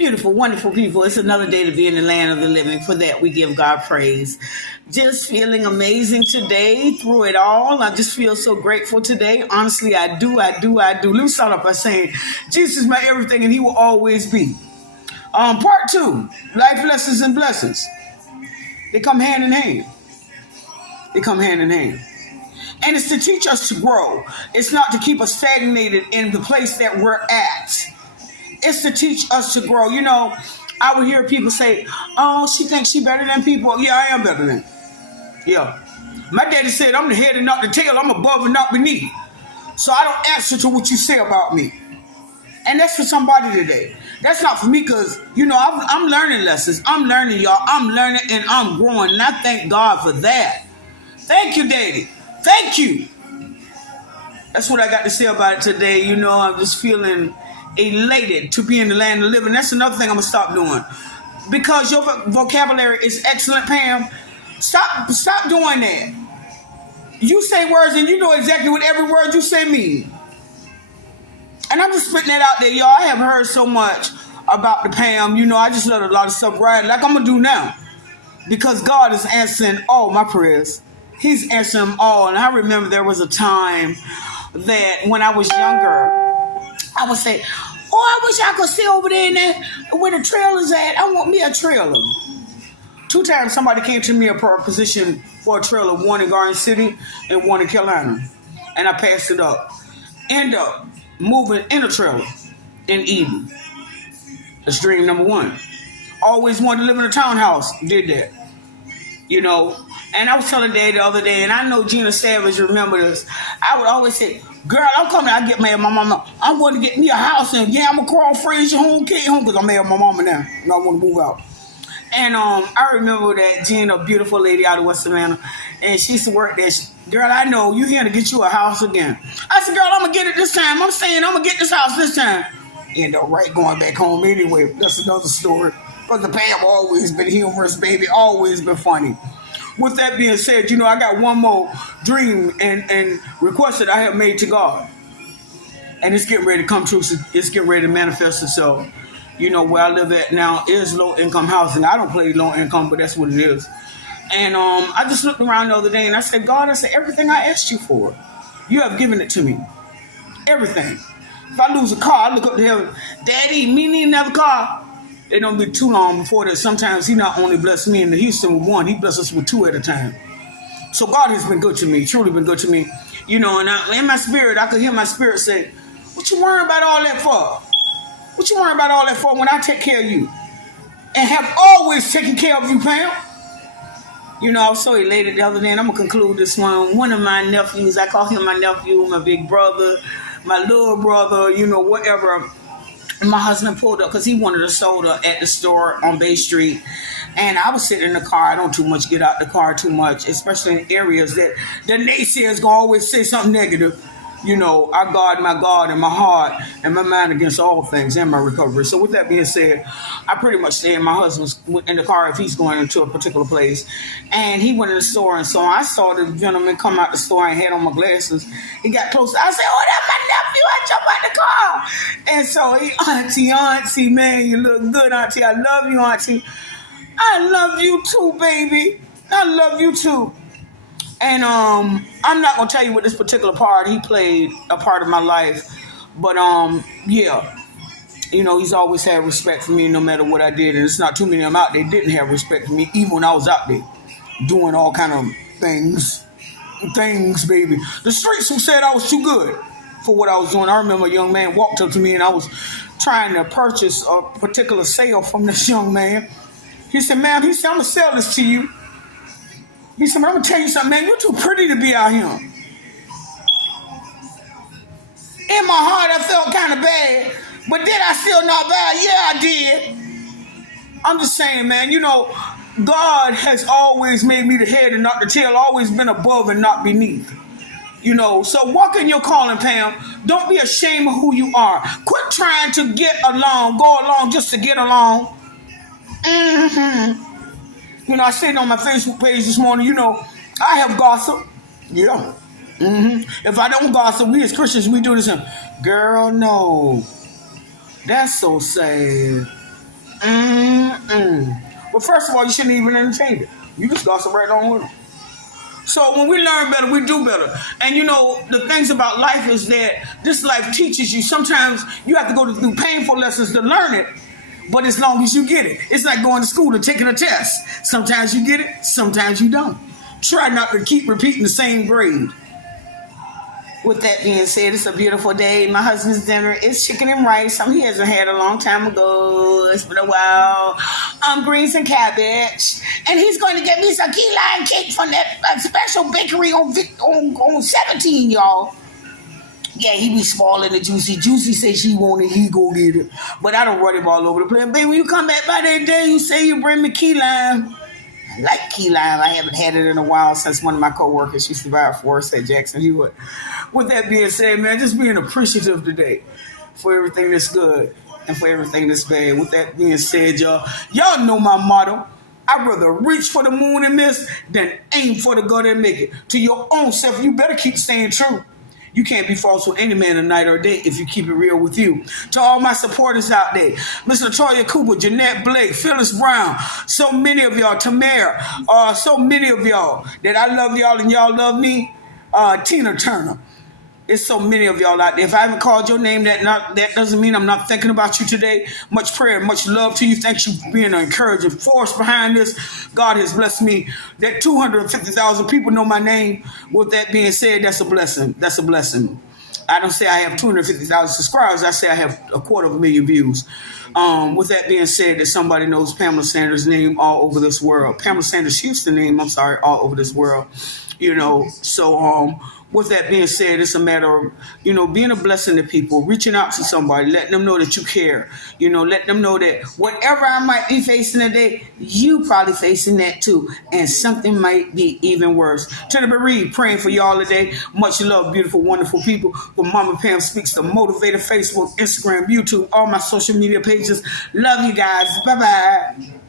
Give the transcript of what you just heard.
Beautiful, wonderful people. It's another day to be in the land of the living. For that, we give God praise. Just feeling amazing today through it all. I just feel so grateful today. Honestly, I do. Let me start off by saying, Jesus is my everything and he will always be. Part two, life lessons and blessings. They come hand in hand. They come hand in hand. And it's to teach us to grow. It's not to keep us stagnated in the place that we're at. It's to teach us to grow. You know, I would hear people say, oh, she thinks she better than people. Yeah, I am better than. Yeah. My daddy said, I'm the head and not the tail. I'm above and not beneath. So I don't answer to what you say about me. And that's for somebody today. That's not for me because, you know, I'm learning lessons. I'm learning, y'all. I'm learning and I'm growing. And I thank God for that. Thank you, Daddy. Thank you. That's what I got to say about it today. You know, I'm just feeling elated to be in the land of the living. That's another thing I'm going to stop doing. Because your vocabulary is excellent, Pam. Stop doing that. You say words and you know exactly what every word you say means. And I'm just spitting that out there, y'all. I have heard so much about the Pam. You know, I just let a lot of stuff ride like I'm going to do now. Because God is answering all my prayers. He's answering them all. And I remember there was a time that when I was younger, I would say, oh, I wish I could sit over there in there where the trailer's at. I want me a trailer. 2 times somebody came to me for a position for a trailer, one in Garden City and one in Carolina. And I passed it up. End up moving in a trailer in Eden. That's dream number 1. Always wanted to live in a townhouse. Did that. You know, and I was telling Dad the other day, and I know Gina Savage remember this. I would always say, girl, I'm coming. I get mad at my mama. I'm going to get me a house, and yeah, I'm going to crawl, freeze your home, kid home, because I'm mad at my mama now, and I want to move out. And I remember that Gina, a beautiful lady out of West Savannah, and she used to work there. Girl, I know, you here to get you a house again. I said, girl, I'm going to get it this time. I'm saying I'm going to get this house this time. End up right going back home anyway. That's another story. But the Pam always been humorous, baby, always been funny. With that being said, you know, I got one more dream and request that I have made to God. And it's getting ready to come true. It's getting ready to manifest itself. You know, where I live at now is low-income housing. I don't play low-income, but that's what it is. And I just looked around the other day and I said, God, I said, everything I asked you for, you have given it to me. Everything. If I lose a car, I look up to heaven, Daddy, me need another car. It don't be too long before that. Sometimes he not only blessed me in the Houston with 1, he blessed us with 2 at a time. So God has been good to me, truly been good to me. You know, and in my spirit, I could hear my spirit say, what you worrying about all that for? What you worrying about all that for when I take care of you? And have always taken care of you, Pam. You know, I was so elated the other day, and I'm going to conclude this one. One of my nephews, I call him my nephew, my big brother, my little brother, you know, whatever. My husband pulled up because he wanted a soda at the store on Bay Street. And I was sitting in the car. I don't too much get out the car too much, especially in areas that the naysayers going to always say something negative. You know, I guard my God and my heart and my mind against all things and my recovery. So with that being said, I pretty much stay in my husband's in the car if he's going into a particular place. And he went in the store, and so I saw the gentleman come out the store and had on my glasses. He got close. I said, oh, that's my nephew. I jumped out the car. And so he, auntie, man, you look good, auntie. I love you, auntie. I love you too, baby. I love you too. And I'm not gonna tell you what this particular part he played a part of my life, but yeah, you know, he's always had respect for me no matter what I did, and it's not too many of them out there didn't have respect for me, even when I was out there doing all kind of things, baby. The streets who said I was too good for what I was doing. I remember a young man walked up to me and I was trying to purchase a particular sale from this young man. He said, ma'am, he said, I'm gonna sell this to you. He said, I'm going to tell you something, man. You're too pretty to be out here. In my heart, I felt kind of bad. But did I feel not bad? Yeah, I did. I'm just saying, man, you know, God has always made me the head and not the tail, always been above and not beneath. You know, so walk in your calling, Pam. Don't be ashamed of who you are. Quit trying to go along just to get along. Mm-hmm. You know, I said on my Facebook page this morning, you know, I have gossip. Yeah. Mm-hmm. If I don't gossip, we as Christians, we do this. Girl, no. That's so sad. Well, first of all, you shouldn't even entertain it. You just gossip right on with them. So when we learn better, we do better. And you know, the things about life is that this life teaches you. Sometimes you have to go through painful lessons to learn it. But as long as you get it, it's like going to school and taking a test. Sometimes you get it, sometimes you don't. Try not to keep repeating the same grade. With that being said, it's a beautiful day. My husband's dinner is chicken and rice. Something he hasn't had a long time ago. It's been a while. Greens and cabbage. And he's going to get me some key lime cake from that special bakery on 17, y'all. Yeah, he be spoiling the Juicy. Juicy says she want it, he go get it. But I don't run him all over the place. Baby, when you come back by that day, you say you bring me key lime. I like key lime. I haven't had it in a while since one of my coworkers used to buy it for us at Jackson Hewitt. With that being said, man, just being appreciative today for everything that's good and for everything that's bad. With that being said, y'all know my motto. I'd rather reach for the moon and miss than aim for the gut and make it. To your own self, you better keep staying true. You can't be false with any man, a night or a day, if you keep it real with you. To all my supporters out there, Miss Latoya Cooper, Jeanette Blake, Phyllis Brown, so many of y'all, Tamara, so many of y'all that I love y'all and y'all love me, Tina Turner. There's so many of y'all out there. If I haven't called your name, that doesn't mean I'm not thinking about you today. Much prayer, much love to you. Thanks you for being an encouraging force behind this. God has blessed me. That 250,000 people know my name. With that being said, that's a blessing. That's a blessing. I don't say I have 250,000 subscribers. I say I have 250,000 views. With that being said, that somebody knows Pamela Sanders' name all over this world. Pamela Sanders Houston name, all over this world. You know, so with that being said, it's a matter of, you know, being a blessing to people, reaching out to somebody, letting them know that you care, you know, letting them know that whatever I might be facing today, you probably facing that too. And something might be even worse. To the bereaved, praying for y'all today. Much love, beautiful, wonderful people. For Mama Pam Speaks The Motivator, Facebook, Instagram, YouTube, all my social media pages. Love you guys. Bye-bye.